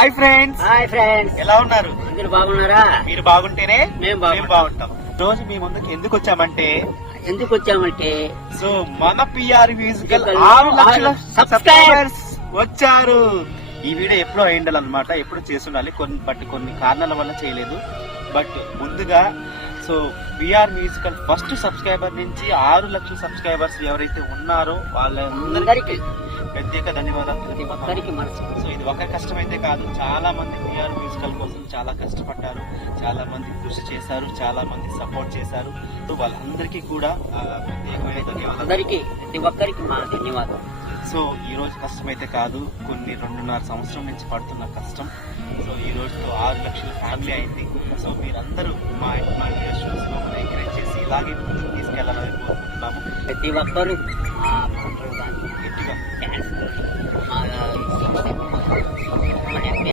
Hi friends, hi friends, ఎలా ఉన్నారు? అందరూ బాగున్నారా? మీరు బాగుంటేనే మేము బాగుంటాం. రోజు మీ ముందుకు ఎందుకు వచ్చామంటే ఎందుకు వచ్చామంటే సో మన పిఆర్ మ్యూజికల్ Musical 6 లక్షల subscribers సబ్స్క్రైబర్స్ వచ్చారు. ఈ వీడియో ఎప్పుడో అయిండాలన్నమాట, ఎప్పుడు చేస్తుండాలి, కొన్ని కారణాల వల్ల చేయలేదు. బట్ ముందుగా so PR musical first subscriber నుంచి 6 లక్షల సబ్స్క్రైబర్స్ ఎవరైతే ఉన్నారో వాళ్ళందరికీ ప్రత్యేక ధన్యవాదాలు తెలుపుతున్నాను. సో ఇది ఒక కష్టమైతే కాదు, చాలా మంది పిఆర్ మ్యూజికల్ కోసం చాలా కష్టపడ్డారు, చాలా మంది కృషి చేశారు, చాలా మంది సపోర్ట్ చేశారు. సో వాళ్ళందరికీ కూడా ప్రత్యేకమైన ధన్యవాదాలు. ప్రతి ఒక్కరికి మా ధన్యవాదాలు. సో ఈ రోజు కష్టమైతే కాదు, కొన్ని 2.5 సంవత్సరం నుంచి పడుతున్న కష్టం. సో ఈ రోజుతో 6 లక్షల ఫ్యామిలీ అయింది. సో మీరందరూ మా వీడియోస్ చూసి మమ్మల్ని ఎంకరేజ్ చేసి ఇలాగే ముందుకు తీసుకెళ్లాలని కోరుకుంటున్నాము. ప్రతి ఒక్కరు మా గట్టిగా డ్యాన్స్ మా